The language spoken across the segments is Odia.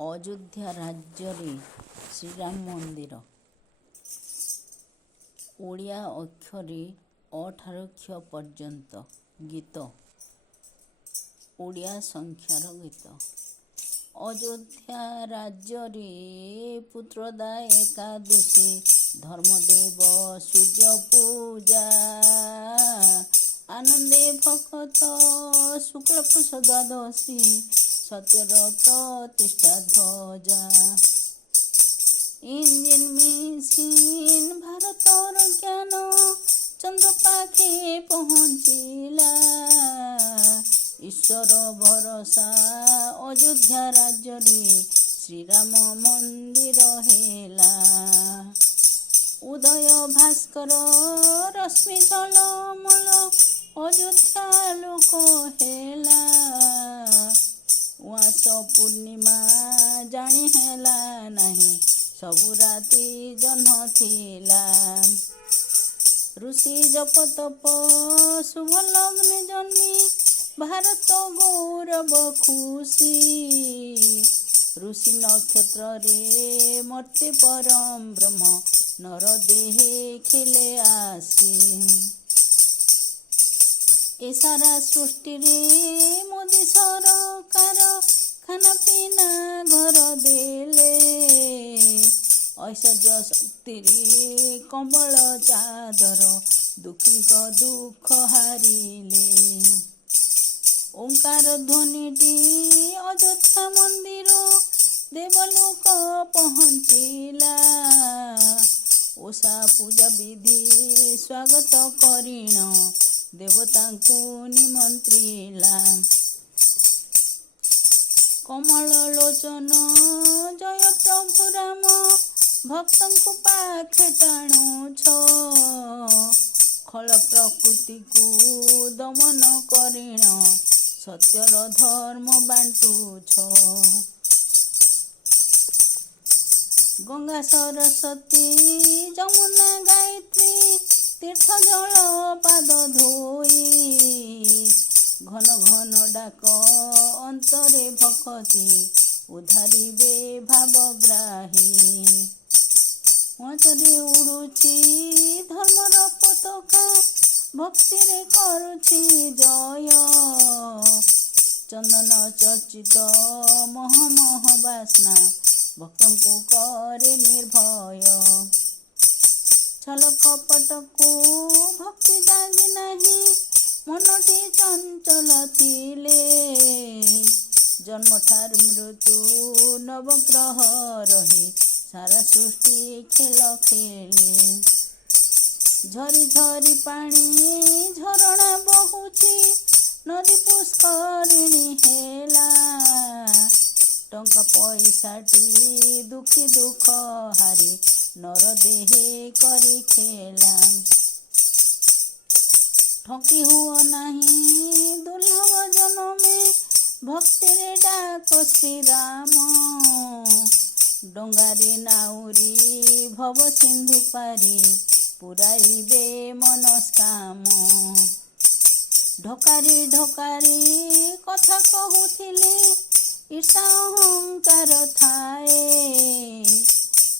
ଅଯୋଧ୍ୟା ରାଜ୍ୟରେ ଶ୍ରୀରାମ ମନ୍ଦିର। ଓଡ଼ିଆ ଅକ୍ଷରେ ଅ ଠାରୁ କ୍ଷ ପର୍ଯ୍ୟନ୍ତ ଗୀତ। ଓଡ଼ିଆ ସଂଖ୍ୟାର ଗୀତ। ଅଯୋଧ୍ୟା ରାଜ୍ୟରେ ପୁତ୍ରଦା ଏକାଦଶୀ, ଧର୍ମଦେବ ସୂର୍ଯ୍ୟ ପୂଜା। ଆନନ୍ଦେ ଭକତ ଶୁକ୍ଳପକ୍ଷ ଦ୍ୱାଦଶୀ, ସତ୍ୟର ପ୍ରତିଷ୍ଠା ଧ୍ୱଜା। ଇଞ୍ଜିନ ମିସିନ ଭାରତର ଜ୍ଞାନ, ଚନ୍ଦ୍ର ପାଖେ ପହଞ୍ଚିଲା। ଈଶ୍ୱର ଭରସା ଅଯୋଧ୍ୟା ରାଜ୍ୟରେ, ଶ୍ରୀରାମ ମନ୍ଦିର ହେଲା। ଉଦୟ ଭାସ୍କର ରଶ୍ମି ଝଲମଲ, ଅଯୋଧ୍ୟା ଲୋକ ହେଲା। ଉଆଁସ ପୂର୍ଣ୍ଣିମା ଜାଣି ହେଲା ନାହିଁ, ସବୁ ରାତି ଜହ୍ନ ଥିଲା। ଋଷି ଜପ ତପ ଶୁଭ ଲଗ୍ନେ ଜନ୍ମି, ଭାରତ ଗୌରବ ଖୁସି। ଋଷି ନକ୍ଷତ୍ରରେ ମର୍ତ୍ତେ ପରମ ବ୍ରହ୍ମ, ନର ଦେହେ ଖେଳେ ଆସି। ଏ ସାରା ସୃଷ୍ଟିରେ ମୋଦି ସରକାର, ଖାନା ପିନା ଘର ଦେଲେ। ଐଶ୍ୱର୍ଯ୍ୟ ଶକ୍ତିରେ କମ୍ବଳ ଚାଦର, ଦୁଃଖୀଙ୍କ ଦୁଃଖ ହାରିଲେ। ଓଙ୍କାର ଧ୍ୱନିଟି ଅଯୋଧ୍ୟା ମନ୍ଦିର, ଦେବଲୋକ ପହଞ୍ଚିଲା। ଓଷା ପୂଜା ବିଧି ସ୍ୱାଗତ କରିଣ, ଦେବତାଙ୍କୁ ନିମନ୍ତ୍ରିଲା। କମଳ ଲୋଚନ ଜୟ ପ୍ରଭୁ ରାମ, ଭକ୍ତଙ୍କୁ ପାଖେ ଟାଣୁଛ। ଖଳ ପ୍ରକୃତିକୁ ଦମନ କରିଣ, ସତ୍ୟର ଧର୍ମ ବାଣ୍ଟୁଛ। ଗଙ୍ଗା ସରସ୍ୱତୀ ଯମୁନା ଗାୟତ୍ରୀ, ତୀର୍ଥ ଜଳ ପାଦ ଧୋଇ। ଘନ ଘନ ଡାକ ଅନ୍ତରେ ଭକତି, ଉଦ୍ଧାରିବେ ଭାବଗ୍ରାହୀ। ମଞ୍ଚରେ ଉଡୁଛି ଧର୍ମର ପତାକା, ଭକ୍ତିରେ କରୁଛି ଜୟ। ଚନ୍ଦନ ଚର୍ଚ୍ଚିତ ମହମହ ବାସ୍ନା, ଭକ୍ତଙ୍କୁ କରେ ନିର୍ଭୟ। ଛଳ କପଟକୁ ଭକ୍ତି ଜାଗି ନାହିଁ, ମନଟି ଚଞ୍ଚଳ ଥିଲେ। ଜନ୍ମଠାରୁ ମୃତ୍ୟୁ ନବଗ୍ରହ ରହି, ସାରା ସୃଷ୍ଟି ଖେଳ ଖେଳେ। ଝରି ଝରି ପାଣି ଝରଣା ବହୁଛି, ନଦୀ ପୁଷ୍କରିଣୀ ହେଲା। ଟଙ୍କା ପଇସାଟି ଦୁଃଖୀ ଦୁଃଖ ହାରି, ନର ଦେହେ କରି ଖେଳା। ଠକି ହୁଅ ନାହିଁ ଦୁର୍ଲଭ ଜନମେ, ଭକ୍ତିରେ ଡାକ ଶ୍ରୀରାମ। ଡଙ୍ଗାରେ ନାଉରି ଭବ ସିନ୍ଧୁ ପାରି, ପୁରାଇବେ ମନସ୍କାମ। ଢକାରି ଢକାରି କଥା କହୁଥିଲେ, ଈର୍ଷା ଅହଙ୍କାର ଥାଏ।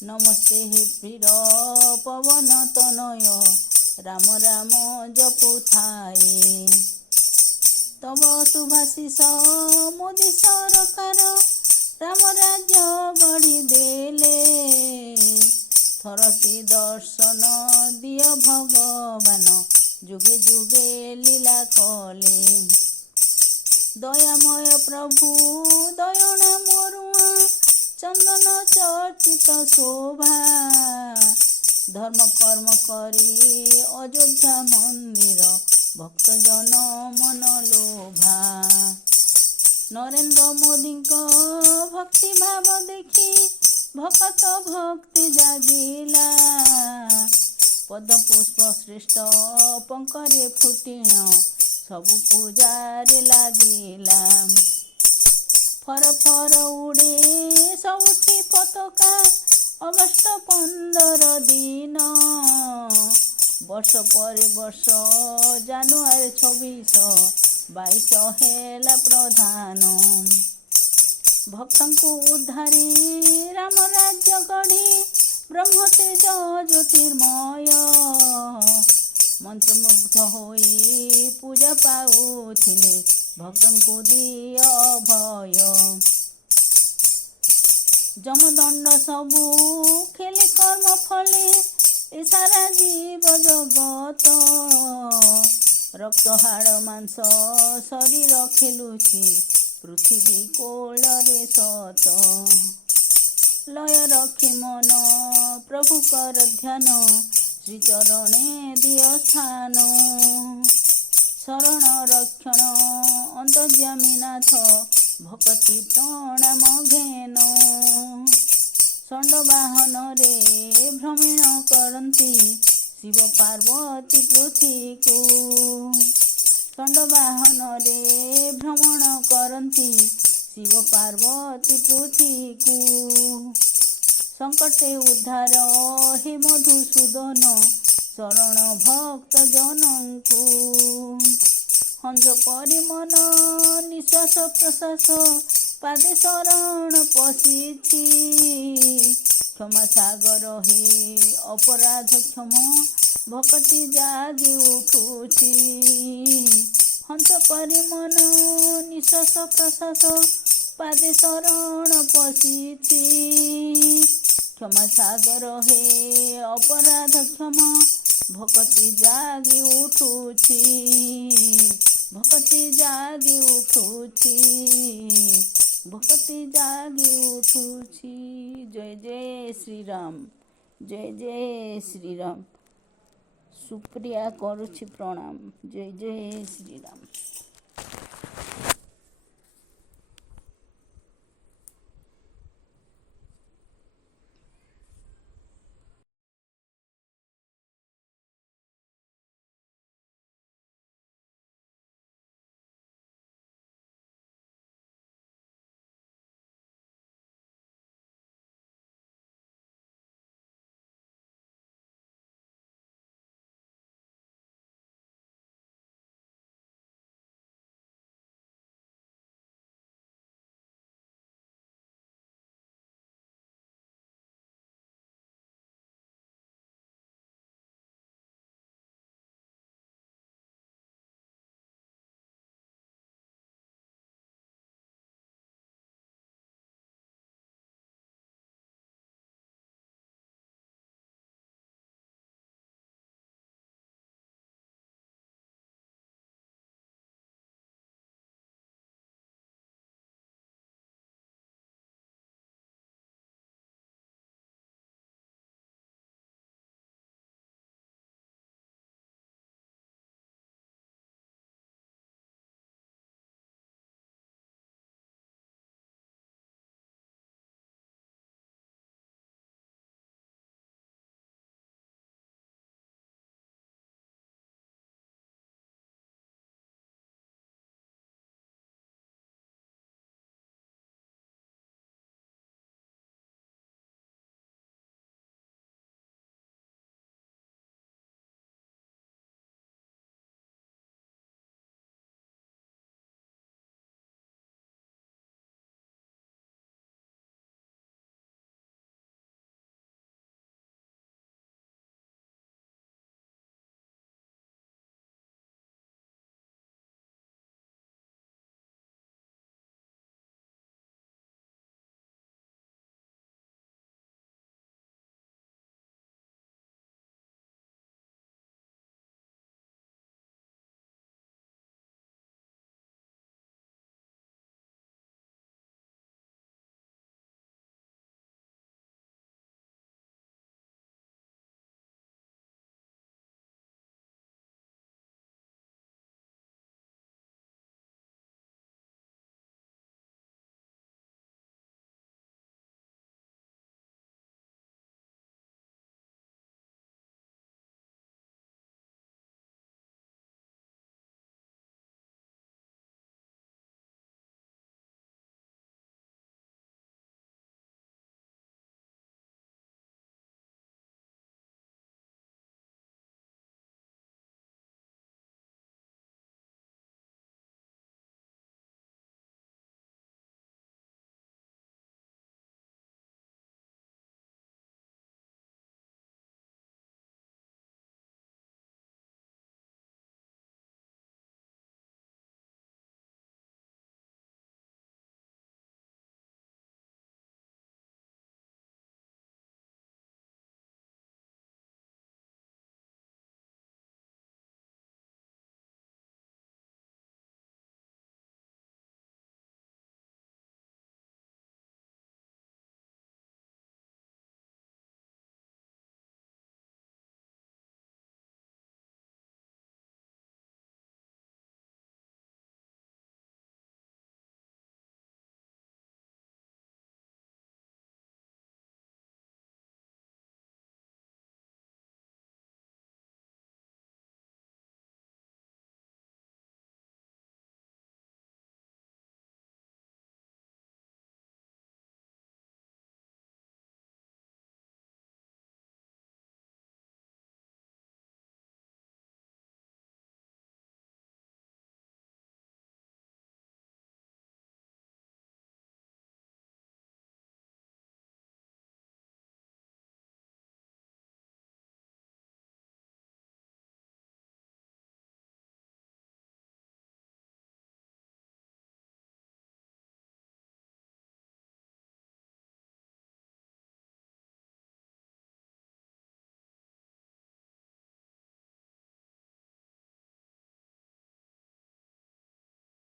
ନମସ୍ତେ ହେ ପ୍ରିୟ ପବନ ତନୟ, ରାମ ରାମ ଜପୁଥାଏ। ତବ ଶୁଭାଶିଷ ମୋଦି ସରକାର, ରାମ ରାଜ୍ୟ ଗଢ଼ି ଦେଲେ। ଥରଟି ଦର୍ଶନ ଦିଅ ଭଗବାନ, ଯୁଗେ ଯୁଗେ ଲୀଳା କଲେ। ଦୟାମୟ ପ୍ରଭୁ ଦୟଣା ମରୁଆ, ଚନ୍ଦନ ଚର୍ଚ୍ଚିତ ଶୋଭା। ଧର୍ମ କର୍ମ କରି ଅଯୋଧ୍ୟା ମନ୍ଦିର, ଭକ୍ତ ଜନ ମନ ଲୋଭା। ନରେନ୍ଦ୍ର ମୋଦିଙ୍କ ଭକ୍ତି ଭାବ ଦେଖି, ଭକତ ଭକ୍ତି ଜାଗିଲା। ପଦ୍ମ ପୁଷ୍ପ ଶ୍ରେଷ୍ଠ ପଙ୍କରେ ଫୁଟିଣ, ସବୁ ପୂଜାରେ ଲାଗିଲା। ଫର ଫର ଉଡ଼େ ସବୁଠି ପତାକା, ଅଗଷ୍ଟ 15 ଦିନ। ବର୍ଷ ପରେ ବର୍ଷ ଜାନୁଆରୀ 26, 22 ହେଲା ପ୍ରଧାନ। ଭକ୍ତଙ୍କୁ ଉଦ୍ଧାରି ରାମ ରାଜ୍ୟ ଗଢ଼ି ବ୍ରହ୍ମ ତେଜ ଜ୍ୟୋତିର୍ମୟ ମନ୍ତ୍ରମୁଗ୍ଧ ହୋଇ ପୂଜା ପାଉଥିଲେ ଭକ୍ତଙ୍କୁ ଦିଅ ଭୟ। ଯମଦଣ୍ଡ ସବୁ ଖେଳି କର୍ମ ଫଳେ ଏ ସାରା ଜୀବ ଜଗତ ରକ୍ତ ହାଡ଼ ମାଂସ ଶରୀର ଖେଳୁଛି ପୃଥିବୀ କୋଳରେ ସତ। ଲୟ ରଖି ମନ ପ୍ରଭୁ କର ଧ୍ୟାନ ଶ୍ରୀଚରଣେ ଦିଅ ସ୍ଥାନ। ଶରଣ ରକ୍ଷଣ ଅନ୍ତର୍ଯ୍ୟାମୀନାଥ ଭକତି ପ୍ରଣାମ ଘେନ। ଷଣ୍ଢ ବାହନରେ ଭ୍ରମଣ କରନ୍ତି ଶିବ ପାର୍ବତୀ ପୃଥ୍ୱୀକୁ। ଷଣ୍ଢ ବାହନରେ ଭ୍ରମଣ କରନ୍ତି ଶିବ ପାର୍ବତୀ ପୃଥ୍ୱୀକୁ। ସଙ୍କଟେ ଉଦ୍ଧାର ହେ ମଧୁସୂଦନ ଶରଣ ଭକ୍ତ ଜନଙ୍କୁ। ହଂସ ପରି ମନ ନିଶ୍ୱାସ ପ୍ରଶ୍ୱାସ ପାଦେ ଶରଣ ପଶିଛି। କ୍ଷମା ସାଗର ହେ ଅପରାଧ କ୍ଷମ ଭକତି ଜାଗି ଉଠୁଛି। ହଂସ ପରି ମନ ନିଶ୍ୱାସ ପ୍ରଶ୍ୱାସ ପାଦେ ଶରଣ ପଶିଛି। କ୍ଷମା ସାଗର ହେ ଅପରାଧ କ୍ଷମ ଭକତି ଜାଗି ଉଠୁଛି। ଭକତି ଜାଗି ଉଠୁଛି। ଭକତି ଜାଗି ଉଠୁଛି। ଜୟ ଜୟ ଶ୍ରୀରାମ। ଜୟ ଜୟ ଶ୍ରୀରାମ। ସୁପ୍ରିୟା କରୁଛି ପ୍ରଣାମ। ଜୟ ଜୟ ଶ୍ରୀରାମ।